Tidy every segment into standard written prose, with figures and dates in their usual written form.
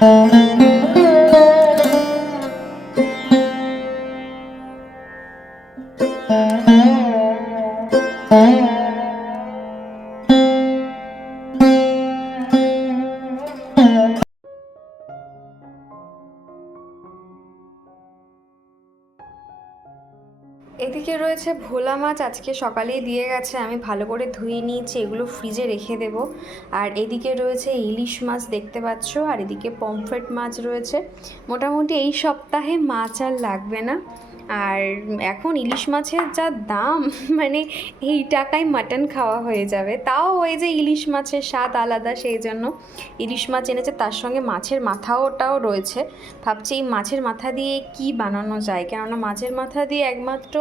এদিকে রয়েছে ভোলা মাছ, আজকে সকালেই দিয়ে গেছে, আমি ভালো করে ধুয়ে নিয়েছি, এগুলো ফ্রিজে রেখে দেব। আর এদিকে রয়েছে ইলিশ মাছ দেখতে পাচ্ছ, আর এদিকে পমফ্রেট মাছ রয়েছে। মোটামুটি এই সপ্তাহে মাছ আর লাগবে না। আর এখন ইলিশ মাছের যা দাম, মানে এই টাকায় মাটন খাওয়া হয়ে যাবে। তাও ওই যে ইলিশ মাছের স্বাদ আলাদা, সেই জন্য ইলিশ মাছ এনেছে, তার সঙ্গে মাছের মাথাওটাও রয়েছে। ভাবছি এই মাছের মাথা দিয়ে কি বানানো যায়, কেননা মাছের মাথা দিয়ে একমাত্র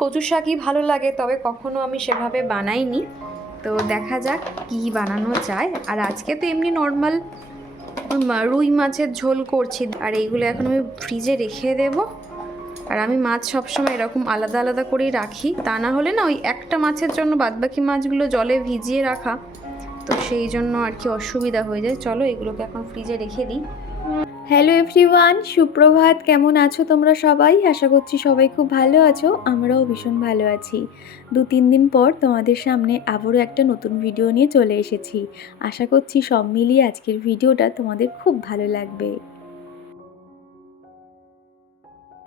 কচু শাকই ভালো লাগে, তবে কখনো আমি সেভাবে বানাইনি। তো দেখা যাক কি বানানো যায়। আর আজকে তো এমনি নর্মাল রুই মাছের ঝোল করছি, আর এইগুলো এখন আমি ফ্রিজে রেখে দেব। আর আমি মাছ সবসময় এরকম আলাদা আলাদা করেই রাখি, তা না হলে না ওই একটা মাছের জন্য বাদবাকি মাছগুলো জলে ভিজিয়ে রাখা, তো সেই জন্য আর কি অসুবিধা হয়ে যায়। চলো এগুলোকে এখন ফ্রিজে রেখে দিই। হ্যালো এভরিওয়ান, সুপ্রভাত। কেমন আছো তোমরা সবাই? আশা করছি সবাই খুব ভালো আছো, আমরাও ভীষণ ভালো আছি। 2-3 দিন পর তোমাদের সামনে আবারও একটা নতুন ভিডিও নিয়ে চলে এসেছি। আশা করছি সব মিলিয়ে আজকের ভিডিওটা তোমাদের খুব ভালো লাগবে।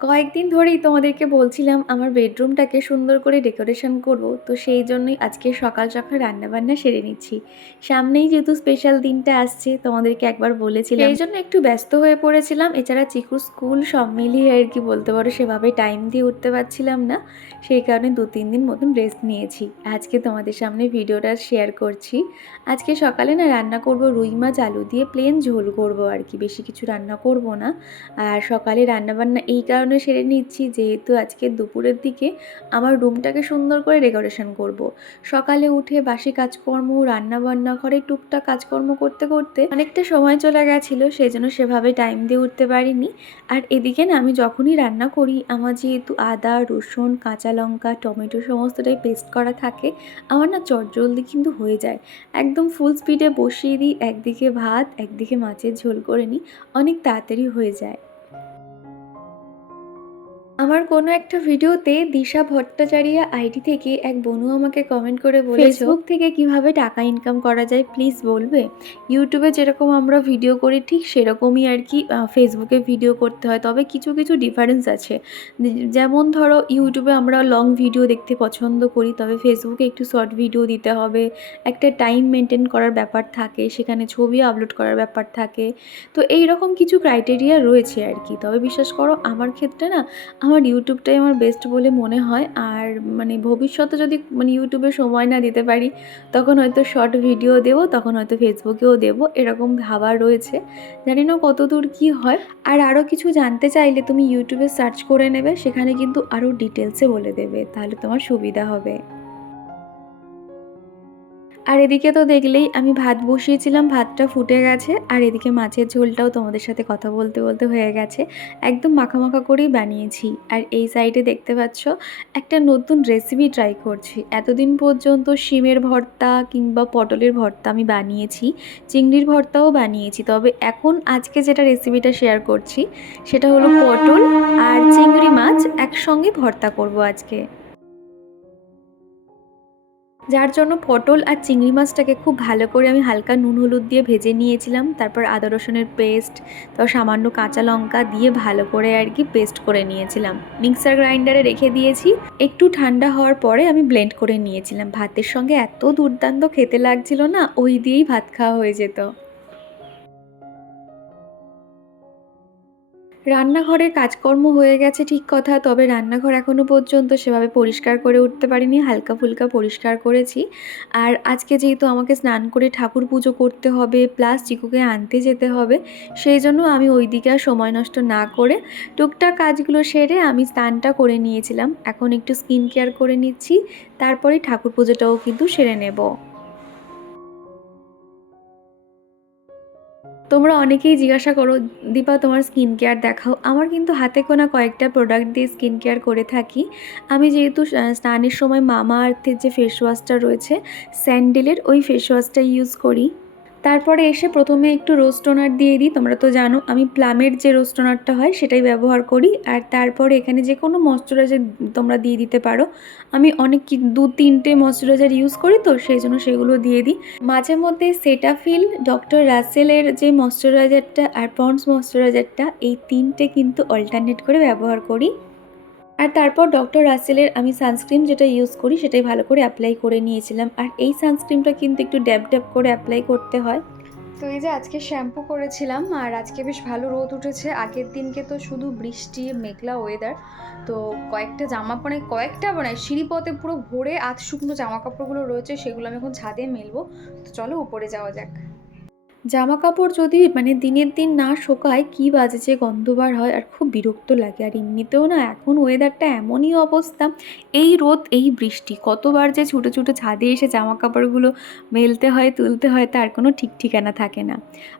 কয়েকদিন ধরেই তোমাদেরকে বলছিলাম আমার বেডরুমটাকে সুন্দর করে ডেকোরেশন করব, তো সেই জন্যই আজকে সকাল সকাল রান্নাবান্না সেরে নিচ্ছি। সামনেই যেহেতু স্পেশাল দিনটা আসছে, তোমাদেরকে একবার বলেছিলাম, এই জন্য একটু ব্যস্ত হয়ে পড়েছিলাম। এছাড়া চিকুর স্কুল সব মিলিয়ে আর কি বলতে পারো সেভাবে টাইম দিয়ে উঠতে পারছিলাম না, সেই কারণে 2-3 দিন মতন রেস্ট নিয়েছি। আজকে তোমাদের সামনে ভিডিওটা শেয়ার করছি। আজকে সকালে না রান্না করব রুই মাছ আলু দিয়ে, প্লেন ঝোল করব আর কি, বেশি কিছু রান্না করব না। আর সকালে রান্নাবান্না এই কারণে সেরে নিচ্ছি যেহেতু আজকে দুপুরের দিকে আমার রুমটাকে সুন্দর করে ডেকোরেশন করব। সকালে উঠে বাসি কাজকর্ম, রান্নাবান্না, ঘরে টুকটাক কাজকর্ম করতে করতে অনেকটা সময় চলে গেছিলো, সেই জন্য সেভাবে টাইম দিয়ে উঠতে পারিনি। আর এদিকে না আমি যখনই রান্না করি, আমার যেহেতু আদা, রসুন, কাঁচা লঙ্কা, টমেটো সমস্তটাই পেস্ট করা থাকে, আমার না চটজলদি কিন্তু হয়ে যায়। একদম ফুল স্পিডে বসিয়ে দিই, একদিকে ভাত একদিকে মাছের ঝোল করে নিই, অনেক তাড়াতাড়ি হয়ে যায়। আমার কোনো একটা ভিডিওতে দিশা ভট্টাচার্য আইডি থেকে এক বনু আমাকে কমেন্ট করে বলেছো, ফেসবুক থেকে কিভাবে টাকা ইনকাম করা যায় প্লিজ বলবে। ইউটিউবে যেরকম আমরা ভিডিও করি ঠিক সেরকমই আর কি ফেসবুকে ভিডিও করতে হয়, তবে কিছু কিছু ডিফারেন্স আছে। যেমন ধরো ইউটিউবে আমরা লং ভিডিও দেখতে পছন্দ করি, তবে ফেসবুকে একটু শর্ট ভিডিও দিতে হবে, একটা টাইম মেনটেন করার ব্যাপার থাকে, সেখানে ছবি আপলোড করার ব্যাপার থাকে। তো এই রকম কিছু ক্রাইটেরিয়া রয়েছে আর কি। তবে বিশ্বাস করো আমার ক্ষেত্রে না আমার ইউটিউবটাই আমার বেস্ট বলে মনে হয়। আর মানে ভবিষ্যতে যদি ইউটিউবে সময় না দিতে পারি, তখন হয়তো শর্ট ভিডিও দেবো, তখন হয়তো ফেসবুকেও দেবো, এরকম ভাবা রয়েছে। জানি না কত দূর কী হয়। আর আরও কিছু জানতে চাইলে তুমি ইউটিউবে সার্চ করে নেবে, সেখানে কিন্তু আরও ডিটেলসে বলে দেবে, তাহলে তোমার সুবিধা হবে। আর এদিকে তো দেখলেই আমি ভাত বসিয়েছিলাম, ভাতটা ফুটে গেছে। আর এদিকে মাছের ঝোলটাও তোমাদের সাথে কথা বলতে বলতে হয়ে গেছে, একদম মাখা মাখা করেই বানিয়েছি। আর এই সাইডে দেখতে পাচ্ছ একটা নতুন রেসিপি ট্রাই করছি। এতদিন পর্যন্ত শিমের ভর্তা কিংবা পটলের ভর্তা আমি বানিয়েছি, চিংড়ির ভর্তাও বানিয়েছি, তবে এখন আজকে যেটা রেসিপিটা শেয়ার করছি সেটা হলো পটল আর চিংড়ি মাছ একসঙ্গে ভর্তা করব আজকে। যার জন্য পটল আর চিংড়ি মাছটাকে খুব ভালো করে আমি হালকা নুন হলুদ দিয়ে ভেজে নিয়েছিলাম, তারপর আদা রসুনের পেস্ট, তারপর সামান্য কাঁচা লঙ্কা দিয়ে ভালো করে আর কি পেস্ট করে নিয়েছিলাম, মিক্সার গ্রাইন্ডারে রেখে দিয়েছি। একটু ঠান্ডা হওয়ার পরে আমি ব্লেন্ড করে নিয়েছিলাম। ভাতের সঙ্গে এত দুর্দান্ত খেতে লাগছিল না, ওই দিয়েই ভাত খাওয়া হয়ে যেত। রান্নাঘরের কাজকর্ম হয়ে গেছে ঠিক কথা, তবে রান্নাঘর এখনও পর্যন্ত সেভাবে পরিষ্কার করে উঠতে পারিনি, হালকা ফুলকা পরিষ্কার করেছি। আর আজকে যেহেতু আমাকে স্নান করে ঠাকুর পুজো করতে হবে, প্লাস চিকুকে আনতে যেতে হবে, সেই জন্য আমি ওই দিকে আর সময় নষ্ট না করে টুকটাক কাজগুলো সেরে আমি স্নানটা করে নিয়েছিলাম। এখন একটু স্কিন কেয়ার করে নিচ্ছি, তারপরে ঠাকুর পুজোটাও কিন্তু সেরে নেব। তোমরা অনেকেই জিজ্ঞাসা করো, দীপা তোমার স্কিন কেয়ার দেখাও। আমার কিন্তু হাতে গোনা কয়েকটা প্রোডাক্ট দিয়ে স্কিন কেয়ার করে থাকি। আমি যেহেতু স্নানের সময় মামা আর্থের যে ফেস ওয়াশটা রয়েছে স্যান্ডেলের, ওই ফেস ওয়াশটা ইউজ করি। তারপরে এসে প্রথমে একটু রোজ টোনার দিয়ে দিই। তোমরা তো জানো আমি প্লামের যে রোজ টোনারটা হয় সেটাই ব্যবহার করি। আর তারপরে এখানে যে কোনো ময়শ্চারাইজার তোমরা দিয়ে দিতে পারো। আমি অনেক 2-3টে ময়শ্চারাইজার ইউজ করি, তো সেই জন্য সেগুলো দিয়ে দিই। মাঝে মধ্যে সেটাফিল, ডক্টর রাসেলের যে ময়শ্চারাইজারটা আর পন্ডস ময়শ্চারাইজারটা, এই 3টে কিন্তু অল্টারনেট করে ব্যবহার করি। আর তারপর ডক্টর রাসেলের আমি সানস্ক্রিন যেটা ইউজ করি সেটাই ভালো করে অ্যাপ্লাই করে নিয়েছিলাম। আর এই সানস্ক্রিনটা কিন্তু একটু ড্যাব ড্যাব করে অ্যাপ্লাই করতে হয়। তো এই যে আজকে শ্যাম্পু করেছিলাম আর আজকে বেশ ভালো রোদ উঠেছে। আগের দিনকে তো শুধু বৃষ্টি মেঘলা ওয়েদার, তো কয়েকটা জামা কয়েকটা সিঁড়িপথে পুরো ভরে আধ শুকনো জামা কাপড়গুলো রয়েছে, সেগুলো আমি এখন ছাদে মেলবো। তো চলো উপরে যাওয়া যাক। জামা কাপড় যদি দিনের দিন না শোকায় কী বাজে যে গন্ধ বার হয়, আর খুব বিরক্ত লাগে। আর এমনিতেও না এখন ওয়েদারটা এমনই অবস্থা, এই রোদ এই বৃষ্টি, কতবার যে ছুটে ছুটে ছাদে এসে জামা কাপড়গুলো মেলতে হয় তুলতে হয় তার কোনো ঠিক ঠিকানা থাকে না।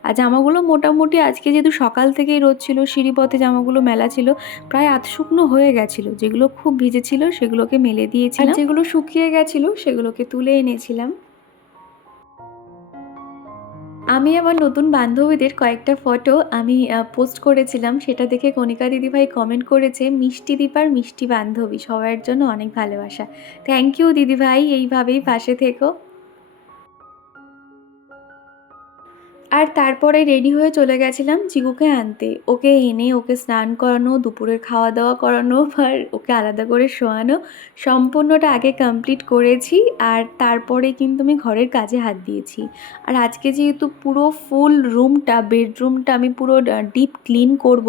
আর জামাগুলো মোটামুটি আজকে যেহেতু সকাল থেকেই রোদ ছিল, সিঁড়িপথে জামাগুলো মেলা ছিল, প্রায় আধ শুকনো হয়ে গেছিলো। যেগুলো খুব ভিজেছিল সেগুলোকে মেলে দিয়েছিলাম, আর যেগুলো শুকিয়ে গেছিলো সেগুলোকে তুলে এনেছিলাম। আমি আমার নতুন বান্ধবীদের কয়েকটা ফটো আমি পোস্ট করেছিলাম, সেটা দেখে কণিকা দিদিভাই কমেন্ট করেছে, মিষ্টি দীপার মিষ্টি বান্ধবী, সবার জন্য অনেক ভালোবাসা। থ্যাংক ইউ দিদিভাই, এইভাবেই পাশে থেকো। আর তারপরে রেডি হয়ে চলে গেছিলাম চিকুকে আনতে। ওকে এনে ওকে স্নান করানো, দুপুরের খাওয়া দাওয়া করানো, আর ওকে আলাদা করে শোয়ানো, সম্পূর্ণটা আগে কমপ্লিট করেছি। আর তারপরে কিন্তু আমি ঘরের কাজে হাত দিয়েছি। আর আজকে যেহেতু পুরো ফুল রুমটা, বেডরুমটা আমি পুরো ডিপ ক্লিন করব,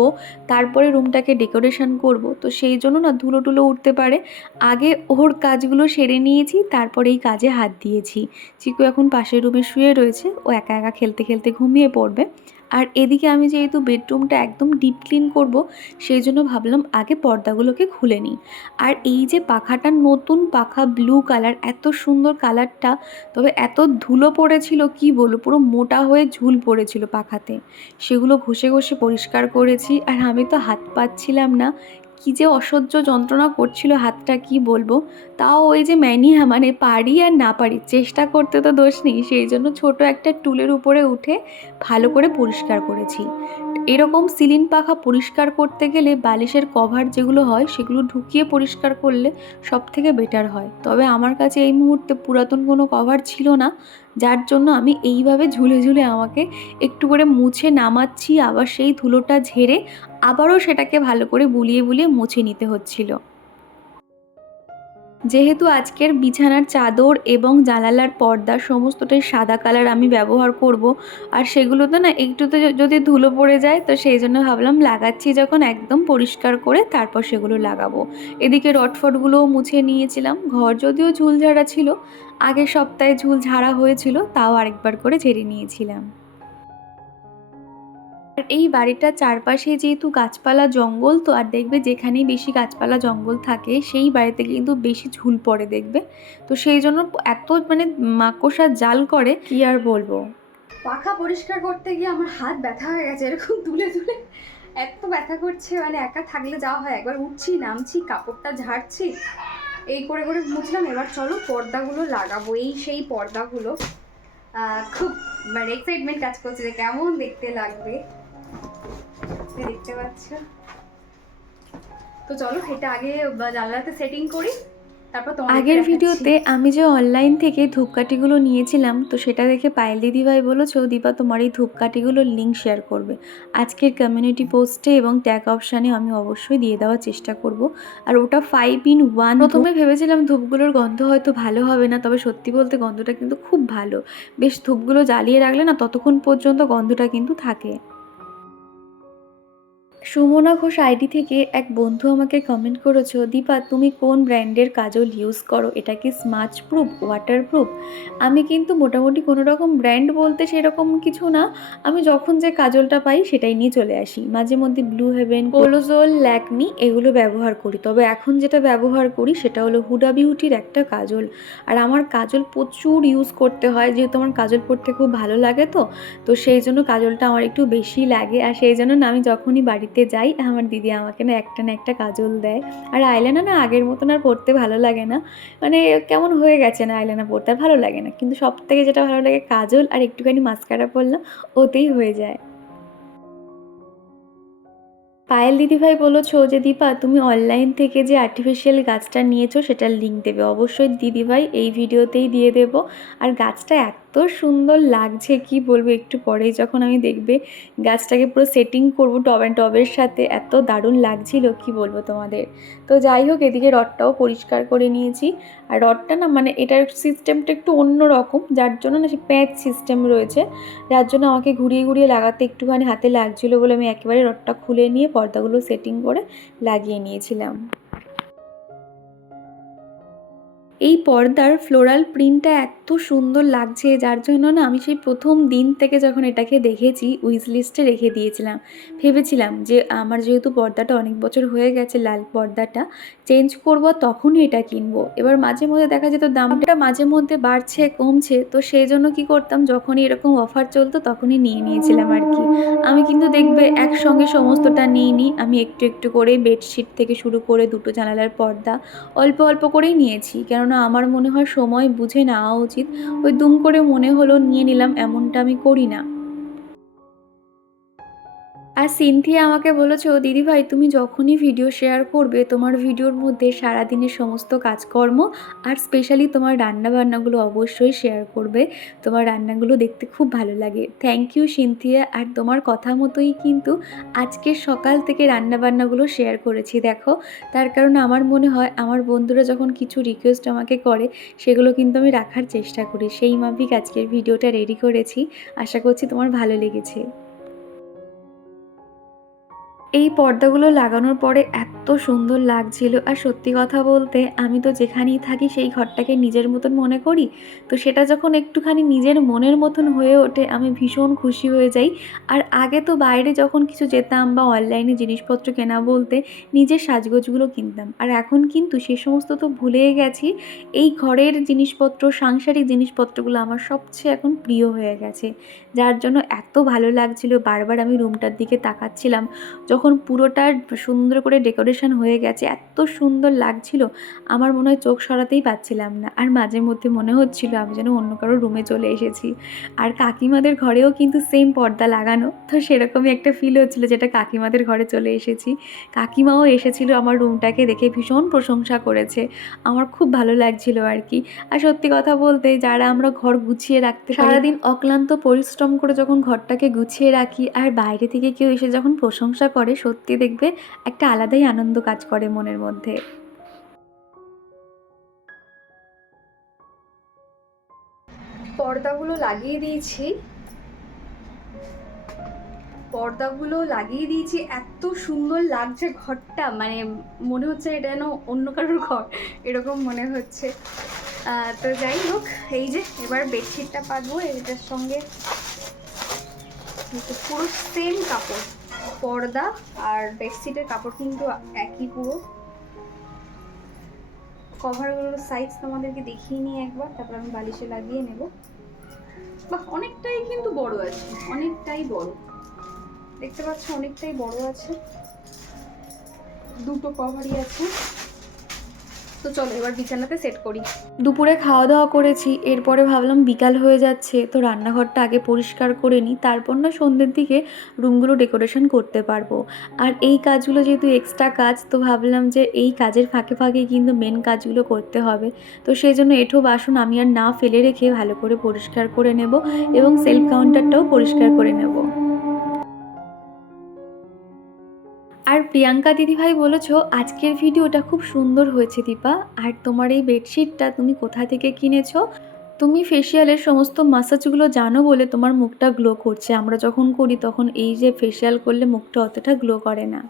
তারপরে রুমটাকে ডেকোরেশন করব, তো সেই জন্য না ধুলো টুলো উঠতে পারে, আগে ওর কাজগুলো সেরে নিয়েছি, তারপরে এই কাজে হাত দিয়েছি। চিকু এখন পাশের রুমে শুয়ে রয়েছে, ও একা একা খেলতে খেলতে ঘুমিয়ে পড়বে। আর এদিকে আমি যেহেতু বেডরুমটা একদম ডিপ ক্লিন করব, সেই জন্য ভাবলাম আগে পর্দাগুলোকে খুলে নিই। আর এই যে পাখাটা, নতুন পাখা, ব্লু কালার, এত সুন্দর কালারটা, তবে এত ধুলো পড়েছিল কি বলবো, পুরো মোটা হয়ে ঝুল পড়েছিল পাখাতে। সেগুলো ঘষে ঘষে পরিষ্কার করেছি। আর আমি তো হাত পাচ্ছিলাম না, কী যে অসহ্য যন্ত্রণা করছিল হাতটা, কি বলবো। তাও ওই যে ম্যানিয়া, পারি আর না পারি, চেষ্টা করতে তো দোষ নেই, সেই জন্য ছোট একটা টুলের উপরে উঠে ভালো করে পরিষ্কার করেছি। এরকম সিলিং পাখা পরিষ্কার করতে গেলে বালিশের কভার যেগুলো হয় সেগুলো ঢুকিয়ে পরিষ্কার করলে সব থেকে বেটার হয়। তবে আমার কাছে এই মুহূর্তে পুরাতন কোনো কভার ছিল না, যার জন্য আমি এইভাবে ঝুলে ঝুলে আমাকে একটু করে মুছে নামাচ্ছি, আবার সেই ধুলোটা ঝেড়ে আবারও সেটাকে ভালো করে বুলিয়ে বুলিয়ে মুছে নিতে হচ্ছিল। যেহেতু আজকের বিছানার চাদর এবং জানালার পর্দা সমস্তটাই সাদা কালার আমি ব্যবহার করব, আর সেগুলোতে না একটুতে যদি ধুলো পড়ে যায়, তো সেই জন্য ভাবলাম লাগাচ্ছি যখন একদম পরিষ্কার করে তারপর সেগুলো লাগাবো। এদিকে রটফটগুলোও মুছে নিয়েছিলাম। ঘর যদিও ঝুল ঝাড়া ছিল, আগের সপ্তাহে ঝুল ঝাড়া হয়েছিল, তাও আরেকবার করে ঝেড়ে নিয়েছিলাম। আর এই বাড়িটার চারপাশে যেহেতু গাছপালা জঙ্গল, তো আর দেখবে যেখানেই বেশি গাছপালা জঙ্গল থাকে সেই বাড়িতে কিন্তু বেশি ঝুল পড়ে দেখবে। তো সেই জন্য এত মাকড়সার জাল করে, কি আর বলবো। পাখা পরিষ্কার করতে গিয়ে আমার হাত ব্যথা হয়ে গেছে, এরকম তুলে তুলে এত ব্যথা করছে। একা থাকলে যাওয়া হয়, একবার উঠছি নামছি কাপড়টা ঝাড়ছি, এই করে করে মুছলাম। এবার চলো পর্দাগুলো লাগাবো, এই সেই পর্দাগুলো। খুব এক্সাইটমেন্ট কাজ করছে যে কেমন দেখতে লাগবে, দেখতে পাচ্ছ। তো চলো এটা আগে জানলাতে সেটিং করি, তারপর আগের ভিডিওতে আমি যে অনলাইন থেকে ধূপকাঠিগুলো নিয়েছিলাম, তো সেটা দেখে পায়েল দিদিভাই বলেছো দীপা তোমার এই ধূপকাঠিগুলোর লিঙ্ক শেয়ার করবে। আজকের কমিউনিটি পোস্টে এবং ট্যাগ অপশানে আমি অবশ্যই দিয়ে দেওয়ার চেষ্টা করব। আর ওটা 5-in-1। প্রথমে ভেবেছিলাম ধূপগুলোর গন্ধ হয়তো ভালো হবে না, তবে সত্যি বলতে গন্ধটা কিন্তু খুব ভালো। বেশ ধূপগুলো জ্বালিয়ে রাখলে না ততক্ষণ পর্যন্ত গন্ধটা কিন্তু থাকে। সুমনা ঘোষ আইডি থেকে এক বন্ধু আমাকে কমেন্ট করেছো, দীপা তুমি কোন ব্র্যান্ডের কাজল ইউজ করো, এটা কি স্মাচ প্রুফ, ওয়াটারপ্রুফ? আমি কিন্তু মোটামুটি কোনো রকম ব্র্যান্ড বলতে সেরকম কিছু না, আমি যখন যে কাজলটা পাই সেটাই নিয়ে চলে আসি। মাঝে মধ্যে ব্লু হেভেন, কোলোজল, ল্যাকমি এগুলো ব্যবহার করি। তবে এখন যেটা ব্যবহার করি সেটা হলো হুডা বিউটির একটা কাজল। আর আমার কাজল প্রচুর ইউজ করতে হয়, যেহেতু আমার কাজল পরতে খুব ভালো লাগে, তো সেই জন্য কাজলটা আমার একটু বেশি লাগে। আর সেই জন্য না আমি যখনই বাড়িতে বাড়িতে যাই আমার দিদি আমাকে না একটা কাজল দেয়। আর আইলাইনার না আগের মতন আর পরতে ভালো লাগে না, মানে কেমন হয়ে গেছে না আইলাইনার পরতে আর ভালো লাগে না, কিন্তু সবথেকে যেটা ভালো লাগে কাজল আর একটুখানি মাস্কারা পরলাম, ওতেই হয়ে যায়। পায়েল দিদিভাই বলেছো যে দীপা তুমি অনলাইন থেকে যে আর্টিফিশিয়াল গাছটা নিয়েছো সেটার লিঙ্ক দেবে। অবশ্যই দিদিভাই এই ভিডিওতেই দিয়ে দেবো। আর গাছটা এত সুন্দর লাগছে কি বলবো, একটু পরেই যখন আমি দেখবে গাছটাকে পুরো সেটিং করবো টবের সাথে, এত দারুণ লাগছিল কি বলবো তোমাদের। তো যাই হোক, এদিকে রডটাও পরিষ্কার করে নিয়েছি। আর রডটা না মানে এটার সিস্টেমটা একটু অন্য রকম, যার জন্য না সে প্যাচ সিস্টেম রয়েছে, যার জন্য আমাকে ঘুরিয়ে ঘুরিয়ে লাগাতে একটুখানি হাতে লাগছিলো বলে আমি একেবারে রডটা খুলে নিয়ে পর্দাগুলো সেটিং করে লাগিয়ে নিয়েছিলাম। এই পর্দার ফ্লোরাল প্রিন্টটা এত সুন্দর লাগছে, যার জন্য না আমি সেই প্রথম দিন থেকে যখন এটাকে দেখেছি উইশ লিস্টে রেখে দিয়েছিলাম। ভেবেছিলাম যে আমার যেহেতু পর্দাটা অনেক বছর হয়ে গেছে, লাল পর্দাটা চেঞ্জ করব তখনই এটা কিনবো। এবার মাঝে মধ্যে দেখা যেত দামটা মাঝে মধ্যে বাড়ছে কমছে, তো সেই জন্য কী করতাম, যখনই এরকম অফার চলতো তখনই নিয়ে নিয়েছিলাম আর কি। আমি কিন্তু দেখবে একসঙ্গে সমস্তটা নিইনি, আমি একটু একটু করে বেডশিট থেকে শুরু করে দুটো জানালার পর্দা অল্প অল্প করেই নিয়েছি, কেননা আমার মনে হয় সময় বুঝে নেওয়া উচিত। ওই দুম করে মনে হলো নিয়ে নিলাম এমনটা আমি করি না। আর সিনথিয়া আমাকে বলেছো দিদিভাই তুমি যখনই ভিডিও শেয়ার করবে তোমার ভিডিওর মধ্যে সারাদিনের সমস্ত কাজকর্ম আর স্পেশালি তোমার রান্নাবান্নাগুলো অবশ্যই শেয়ার করবে, তোমার রান্নাগুলো দেখতে খুব ভালো লাগে। Thank you Cynthia. আর তোমার কথা মতোই কিন্তু আজকে সকাল থেকে রান্নাবান্নাগুলো শেয়ার করেছি দেখো। তার কারণ আমার মনে হয় আমার বন্ধুরা যখন কিছু রিকোয়েস্ট আমাকে করে সেগুলো কিন্তু আমি রাখার চেষ্টা করি, সেই মাফিক আজকের ভিডিওটা রেডি করেছি। আশা করছি তোমার ভালো লেগেছে। এই পর্দাগুলো লাগানোর পরে এত সুন্দর লাগছিল, আর সত্যি কথা বলতে আমি তো যেখানেই থাকি সেই ঘরটাকে নিজের মতন মনে করি, তো সেটা যখন একটুখানি নিজের মনের মতন হয়ে ওঠে আমি ভীষণ খুশি হয়ে যাই। আর আগে তো বাইরে যখন কিছু যেতাম বা অনলাইনে জিনিসপত্র কেনা বলতে নিজের সাজগোজগুলো কিনতাম, আর এখন কিন্তু সে সমস্ত তো ভুলেই গেছি। এই ঘরের জিনিসপত্র সাংসারিক জিনিসপত্রগুলো আমার সবচেয়ে এখন প্রিয় হয়ে গেছে, যার জন্য এত ভালো লাগছিল। বারবার আমি রুমটার দিকে তাকাচ্ছিলাম যখন পুরোটা সুন্দর করে ডেকোরেশন হয়ে গেছে, এত সুন্দর লাগছিল আমার মনে হয় চোখ সরাতেই পাচ্ছিলাম না। আর মাঝে মধ্যে মনে হচ্ছিল আমি যেন অন্য কারো রুমে চলে এসেছি। আর কাকিমাদের ঘরেও কিন্তু সেম পর্দা লাগানো, তো সেরকমই একটা ফিল হচ্ছিল যেটা কাকিমাদের ঘরে চলে এসেছি। কাকিমাও এসেছিল আমার রুমটাকে দেখে ভীষণ প্রশংসা করেছে, আমার খুব ভালো লাগছিল আর কি। আর সত্যি কথা বলতে যারা আমরা ঘর গুছিয়ে রাখতে সারাদিন অক্লান্ত পরিশ্রম করে যখন ঘরটাকে গুছিয়ে রাখি আর বাইরে থেকে কেউ এসে যখন প্রশংসা করে, সত্যি দেখবে একটা আলাদাই আনন্দ কাজ করে মনের মধ্যে। পর্দাগুলো লাগিয়ে দিয়েছি, এত সুন্দর লাগছে ঘরটা, মানে মনে হচ্ছে এটা যেন অন্য কারোর ঘর এরকম মনে হচ্ছে। তো যাই হোক, এই যে এবার বেডশিটটা পাতবো, এটার সঙ্গে পুরো সেম কাপড়, পর্দা আর বেডশিটের কাপড় কিন্তু একই পুরো। কভারগুলোর সাইজ তোমাদেরকে দেখিয়ে নিই একবার, তারপর আমি বালিশে লাগিয়ে নেব। বাহ, অনেকটাই কিন্তু বড় আছে, অনেকটাই বড়, দেখতে পাচ্ছ অনেকটাই বড় আছে, দুটো কভারই আছে। তো চলো এবার বিছানাতে সেট করি। দুপুরে খাওয়া দাওয়া করেছি, এরপরে ভাবলাম বিকাল হয়ে যাচ্ছে তো রান্নাঘরটা আগে পরিষ্কার করে নিই, তারপর না সন্ধ্যের দিকে রুমগুলো ডেকোরেশন করতে পারবো। আর এই কাজগুলো যেহেতু এক্সট্রা কাজ, তো ভাবলাম যে এই কাজের ফাঁকে ফাঁকে কিন্তু মেন কাজগুলো করতে হবে। তো সেই জন্য এঁঠো বাসন আমি আর না ফেলে রেখে ভালো করে পরিষ্কার করে নেব এবং সেলফ কাউন্টারটাও পরিষ্কার করে নেব। আর প্রিয়াঙ্কা দিদিভাই বলেছো আজকের ভিডিওটা খুব সুন্দর হয়েছে দীপা, আর তোমার এই বেডশিটটা তুমি কোথা থেকে কিনেছো? তুমি ফেসিয়ালের সমস্ত মাসাজগুলো জানো বলে তোমার মুখটা গ্লো করছে, আমরা যখন করি তখন এই যে ফেসিয়াল করলে মুখটা অতটা গ্লো করে না।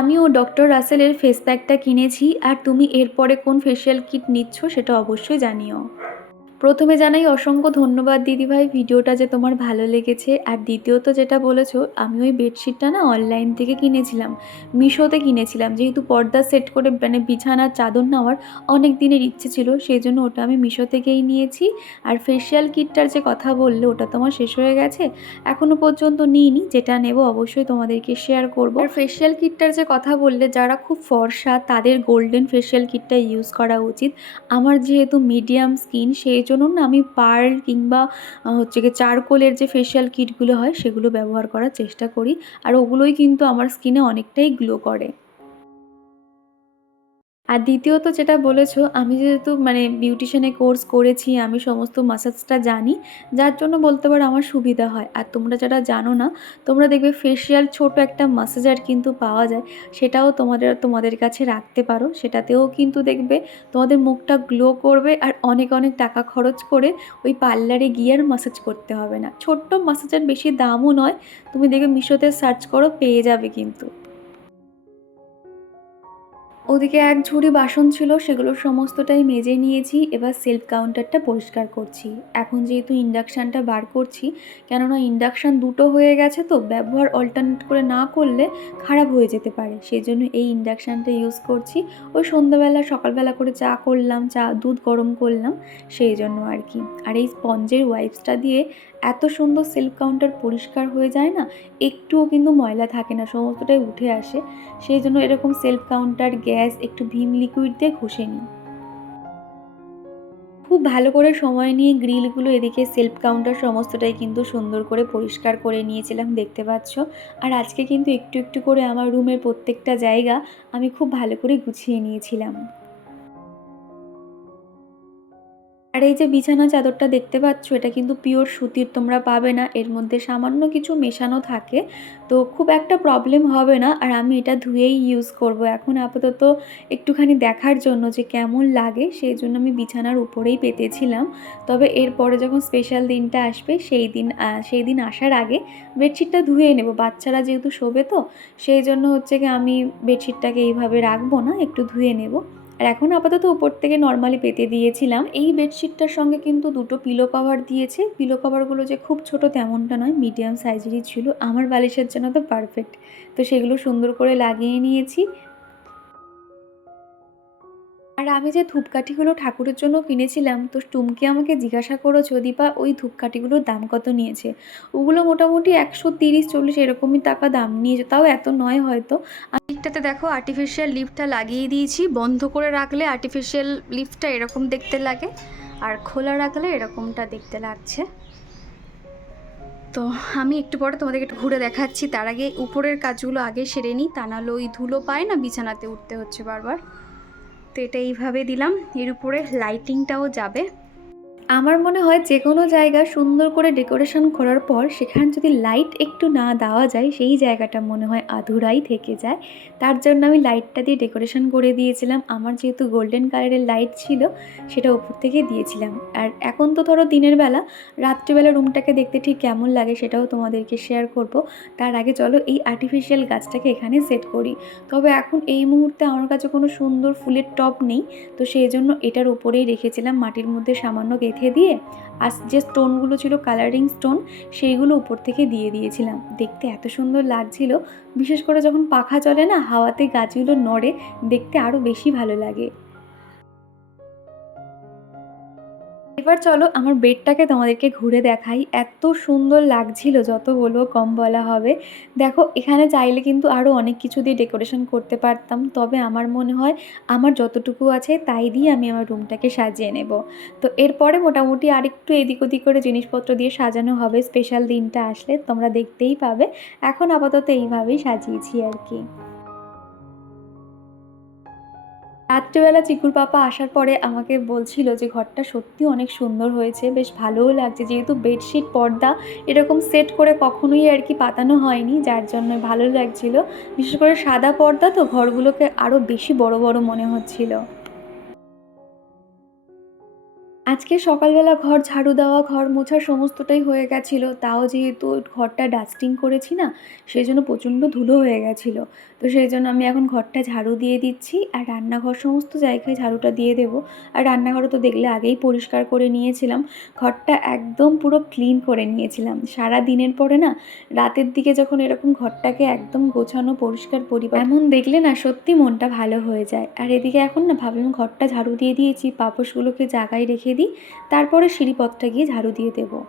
আমিও ডক্টর রাসেলের ফেস প্যাকটা কিনেছি, আর তুমি এরপরে কোন ফেসিয়াল কিট নিচ্ছ সেটা অবশ্যই জানিও। প্রথমে জানাই অসংখ্য ধন্যবাদ দিদিভাই, ভিডিওটা যে তোমার ভালো লেগেছে। আর দ্বিতীয়ত যেটা বলেছো, আমি ওই বেডশিটটা না অনলাইন থেকে কিনেছিলাম, মিশোতে কিনেছিলাম। যেহেতু পর্দা সেট করে মানে বিছানার চাদর নেওয়ার অনেক দিনের ইচ্ছে ছিল, সেই জন্য ওটা আমি মিশো থেকেই নিয়েছি। আর ফেশিয়াল কিটটার যে কথা বললে, ওটা তোমার শেষ হয়ে গেছে, এখনও পর্যন্ত নিইনি। যেটা নেব অবশ্যই তোমাদেরকে শেয়ার করব। আর ফেশিয়াল কিটটার যে কথা বললে, যারা খুব ফর্সা তাদের গোল্ডেন ফেশিয়াল কিটটা ইউজ করা উচিত। আমার যেহেতু মিডিয়াম স্কিন, সেই জন্য না আমি পার্ল কিংবা হচ্ছে গিয়ে চারকোলের যে ফেশিয়াল কিটগুলো হয় সেগুলো ব্যবহার করার চেষ্টা করি। আর ওগুলোই কিন্তু আমার স্কিনে অনেকটাই গ্লো করে। আর দ্বিতীয়ত যেটা বলেছো, আমি যেহেতু মানে বিউটিশিয়ানে কোর্স করেছি, আমি সমস্ত মাসাজটা জানি, যার জন্য বলতে পারো আমার সুবিধা হয়। আর তোমরা যারা জানো না, তোমরা দেখবে ফেশিয়াল ছোট একটা মাসাজার কিন্তু পাওয়া যায়, সেটাও তোমাদের কাছে রাখতে পারো। সেটাতেও কিন্তু দেখবে তোমাদের মুখটা গ্লো করবে, আর অনেক অনেক টাকা খরচ করে ওই পার্লারে গিয়ে আর মাসাজ করতে হবে না। ছোট্ট মাসাজার, বেশি দামও নয়। তুমি দেখবে মিশোতে সার্চ করো, পেয়ে যাবে কিন্তু। ওদিকে এক ঝুড়ি বাসন ছিল, সেগুলো সমস্তটাই মেজে নিয়েছি। এবার সেলফ কাউন্টারটা পরিষ্কার করছি। এখন যেহেতু ইন্ডাকশানটা বার করছি, কেননা ইন্ডাকশান দুটো হয়ে গেছে, তো ব্যবহার অল্টারনেট করে না করলে খারাপ হয়ে যেতে পারে। সেই জন্য এই ইন্ডাকশানটা ইউজ করছি। ওই সন্ধ্যাবেলা সকালবেলা করে চা করলাম, দুধ গরম করলাম, সেই জন্য আর কি। আর এই স্পঞ্জের ওয়াইপসটা দিয়ে এত সুন্দর সেলফ কাউন্টার পরিষ্কার হয়ে যায় না, একটুও কিন্তু ময়লা থাকে না, সমস্তটাই উঠে আসে। সেই জন্য এরকম সেলফ কাউন্টার, গ্যাস একটু ভিম লিকুইড দিয়ে ঘষে নিই। খুব ভালো করে সময় নিয়ে গ্রিলগুলো, এদিকে সেলফ কাউন্টার সমস্তটাই কিন্তু সুন্দর করে পরিষ্কার করে নিয়েছিলাম, দেখতে পাচ্ছ। আর আজকে কিন্তু একটু একটু করে আমার রুমের প্রত্যেকটা জায়গা আমি খুব ভালো করে গুছিয়ে নিয়েছিলাম। আর এই যে বিছানা চাদরটা দেখতে পাচ্ছ, এটা কিন্তু পিওর সুতির, তোমরা পাবে না, এর মধ্যে সামান্য কিছু মেশানো থাকে, তো খুব একটা প্রবলেম হবে না। আর আমি এটা ধুয়েই ইউজ করব এখন আপাতত, একটুখানি দেখার জন্য যে কেমন লাগে, সেই জন্য আমি বিছানার উপরেই পেতেছিলাম। তবে এরপরে যখন স্পেশাল দিনটা আসবে, সেই দিন আসার আগে বেডশিটটা ধুয়ে নেব। বাচ্চারা যেহেতু শোবে, তো সেই জন্য হচ্ছে কি আমি বেডশিটটাকে এইভাবে রাখবো না, একটু ধুয়ে নেব। আর এখন আপাতত উপর থেকে নর্মালি পেতে দিয়েছিলাম। এই বেডশিটটার সঙ্গে কিন্তু দুটো পিলো কভার দিয়েছে। পিলো কভারগুলো যে খুব ছোট তেমনটা নয়, মিডিয়াম সাইজেরই ছিল। আমার বালিশের জন্য তো পারফেক্ট। তো সেগুলো সুন্দর করে লাগিয়ে নিয়েছি। আর আমি যে ধূপকাঠিগুলো ঠাকুরের জন্য কিনেছিলাম, তো টুমকি আমাকে জিজ্ঞাসা করেছো, দীপা ওই ধূপকাঠিগুলোর দাম কত নিয়েছে? ওগুলো মোটামুটি 130-40 এরকমই টাকা দাম নিয়েছে, তাও এত নয় হয়তো। দিকটাতে দেখো আর্টিফিশিয়াল লিফটটা লাগিয়ে দিয়েছি। বন্ধ করে রাখলে আর্টিফিশিয়াল লিফটটা এরকম দেখতে লাগে, আর খোলা রাখলে এরকমটা দেখতে লাগছে। তো আমি একটু পরে তোমাদেরকে একটু ঘুরে দেখাচ্ছি। তার আগে উপরের কাজগুলো আগে সেরে নিই, তা নাহলে ওই ধুলো পায় না, বিছানাতে উঠতে হচ্ছে বারবার। তো এটা এইভাবে দিলাম, এর উপরে লাইটিংটাও যাবে। আমার মনে হয় যে কোনো জায়গা সুন্দর করে ডেকোরেশন করার পর সেখানে যদি লাইট একটু না দেওয়া যায়, সেই জায়গাটা মনে হয় আধুরাই থেকে যায়। তার জন্য আমি লাইটটা দিয়ে ডেকোরেশন করে দিয়েছিলাম। আমার যেহেতু গোল্ডেন কালারের লাইট ছিল, সেটা উপর থেকে দিয়েছিলাম। আর এখন তো ধরো দিনের বেলা, রাত্রিবেলা রুমটাকে দেখতে ঠিক কেমন লাগে সেটাও তোমাদেরকে শেয়ার করব। তার আগে চলো এই আর্টিফিশিয়াল গাছটাকে এখানে সেট করি। তবে এখন এই মুহূর্তে আমার কাছে কোনো সুন্দর ফুলের টব নেই, তো সেই জন্য এটার উপরেই রেখেছিলাম, মাটির মধ্যে সামান্য গেঁথে দিয়ে। আর যে স্টোনগুলো ছিল কালারিং স্টোন, সেইগুলো উপর থেকে দিয়ে দিয়েছিলাম। দেখতে এত সুন্দর লাগছিল, বিশেষ করে যখন পাখা চলে না, হাওয়াতে গাছগুলো নড়ে, দেখতে আরও বেশি ভালো লাগে। এবার চলো আমার বেডটাকে তোমাদেরকে ঘুরে দেখাই। এত সুন্দর লাগছিল, যত বলবো কম বলা হবে। দেখো এখানে চাইলে কিন্তু আরও অনেক কিছু দিয়ে ডেকোরেশন করতে পারতাম, তবে আমার মনে হয় আমার যতটুকু আছে তাই দিয়ে আমি আমার রুমটাকে সাজিয়ে নেব। তো এরপরে মোটামুটি আরেকটু এদিক ওদিক করে জিনিসপত্র দিয়ে সাজানো হবে, স্পেশাল দিনটা আসলে তোমরা দেখতেই পাবে। এখন আপাতত এইভাবেই সাজিয়েছি আর কি। রাত্রিবেলা চিকুর পাপা আসার পরে আমাকে বলছিল যে ঘরটা সত্যি অনেক সুন্দর হয়েছে, বেশ ভালোও লাগছে। যেহেতু বেডশিট পর্দা এরকম সেট করে কখনোই আর কি পাতানো হয়নি, যার জন্য ভালো লাগছিল। বিশেষ করে সাদা পর্দা, তো ঘরগুলোকে আরও বেশি বড় বড় মনে হচ্ছিল। আজকে সকালবেলা ঘর ঝাড়ু দেওয়া, ঘর মোছা সমস্তটাই হয়ে গেছিলো। তাও যেহেতু ঘরটা ডাস্টিং করেছি না, সেজন্য প্রচণ্ড ধুলো হয়ে গেছিলো। তো সেই জন্য আমি এখন ঘরটা ঝাড়ু দিয়ে দিচ্ছি, আর রান্নাঘর সমস্ত জায়গায় ঝাড়ুটা দিয়ে দেবো। আর রান্নাঘরও তো দেখলে আগেই পরিষ্কার করে নিয়েছিলাম। ঘরটা একদম পুরো ক্লিন করে নিয়েছিলাম। সারা দিনের পরে না রাতের দিকে যখন এরকম ঘরটাকে একদম গোছানো পরিষ্কার পরিপাটি এমন দেখলে না সত্যি মনটা ভালো হয়ে যায়। আর এদিকে এখন না ভাবলাম ঘরটা ঝাড়ু দিয়ে দিয়েছি, পাপোশগুলোকে জায়গায় রেখে দিই, তারপরে সিঁড়িপথটা গিয়ে ঝাড়ু দিয়ে দেবো।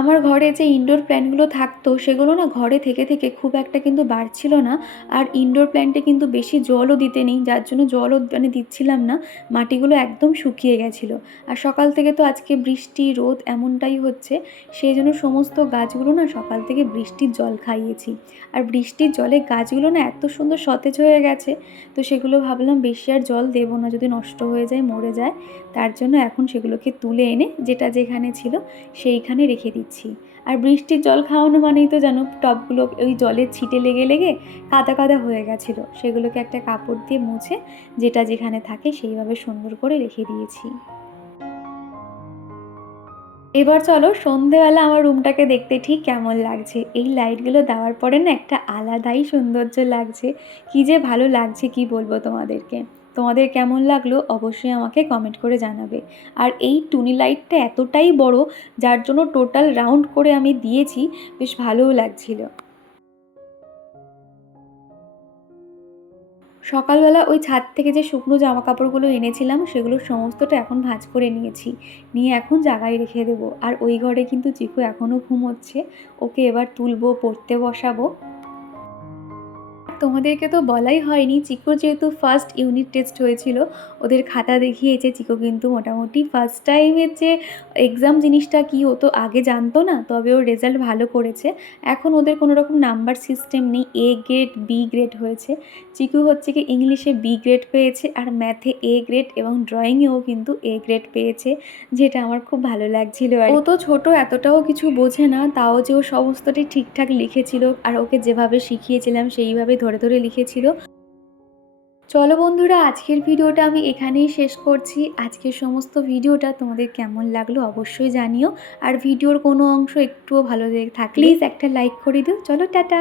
আমার ঘরে যে ইনডোর প্ল্যান্টগুলো থাকতো সেগুলো না ঘরে থেকে থেকে খুব একটা কিন্তু বাড়ছিল না। আর ইনডোর প্ল্যান্টে কিন্তু বেশি জলও দিতে নেই, যার জন্য জলও দিচ্ছিলাম না। মাটিগুলো একদম শুকিয়ে গেছিলো। আর সকাল থেকে তো আজকে বৃষ্টি রোদ এমনটাই হচ্ছে, সেই জন্য সমস্ত গাছগুলো না সকাল থেকে বৃষ্টির জল খাইয়েছি। আর বৃষ্টির জলে গাছগুলো না এত সুন্দর সতেজ হয়ে গেছে, তো সেগুলো ভাবলাম বেশি আর জল দেবো না, যদি নষ্ট হয়ে যায় মরে যায়। তার জন্য এখন সেগুলোকে তুলে এনে যেটা যেখানে ছিল সেইখানে রেখে দিচ্ছি। আর বৃষ্টির জল খাওয়ানো মানেই তো জানো, টবগুলো ওই জলের ছিটে লেগে লেগে কাদা কাদা হয়ে গেছিলো, সেগুলোকে একটা কাপড় দিয়ে মুছে যেটা যেখানে থাকে সেইভাবে সুন্দর করে রেখে দিয়েছি। এবার চলো সন্ধেবেলা আমার রুমটাকে দেখতে ঠিক কেমন লাগছে। এই লাইটগুলো দেওয়ার পরে না একটা আলাদাই সৌন্দর্য লাগছে। কী যে ভালো লাগছে কি বলবো তোমাদেরকে। তোমাদের কেমন লাগলো অবশ্যই আমাকে কমেন্ট করে জানাবে। আর এই টুনি লাইটটা এতটাই বড়, যার জন্য টোটাল রাউন্ড করে আমি দিয়েছি, বেশ ভালোও লাগছিল। সকালবেলা ওই ছাদ থেকে যে শুকনো জামা কাপড়গুলো এনেছিলাম সেগুলো সমস্তটা এখন ভাঁজ করে নিয়েছি, নিয়ে এখন জায়গায় রেখে দেবো। আর ওই ঘরে কিন্তু চিকু এখনও ঘুমোচ্ছে, ওকে এবার তুলবো, পড়তে বসাবো। তোমাদেরকে তো বলাই হয়নি, চিকুর যেহেতু ফার্স্ট ইউনিট টেস্ট হয়েছিল, ওদের খাতা দেখিয়েছে। চিকু কিন্তু মোটামুটি ফার্স্ট টাইমের যে এক্সাম জিনিসটা কী হতো আগে জানতো না, তবে ওর রেজাল্ট ভালো করেছে। এখন ওদের কোনো রকম নাম্বার সিস্টেম নেই, এ গ্রেড বি গ্রেড হয়েছে। চিকু হচ্ছে কি ইংলিশে বি গ্রেড পেয়েছে, আর ম্যাথে এ গ্রেড, এবং ড্রয়িংয়েও কিন্তু এ গ্রেড পেয়েছে, যেটা আমার খুব ভালো লাগছিল। আর ও তো ছোটো, এতটাও কিছু বোঝে না, তাও যে ও সমস্তটি ঠিকঠাক লিখেছিল, আর ওকে যেভাবে শিখিয়েছিলাম সেইভাবে ধরে ধরে লিখেছিল। চলো বন্ধুরা, আজকের ভিডিওটা আমি এখানেই শেষ করছি। আজকের সমস্ত ভিডিওটা তোমাদের কেমন লাগলো অবশ্যই জানিও। আর ভিডিওর কোনো অংশ একটুও ভালো লেগে থাকলে প্লিজ একটা লাইক করে দিও। চলো টাটা।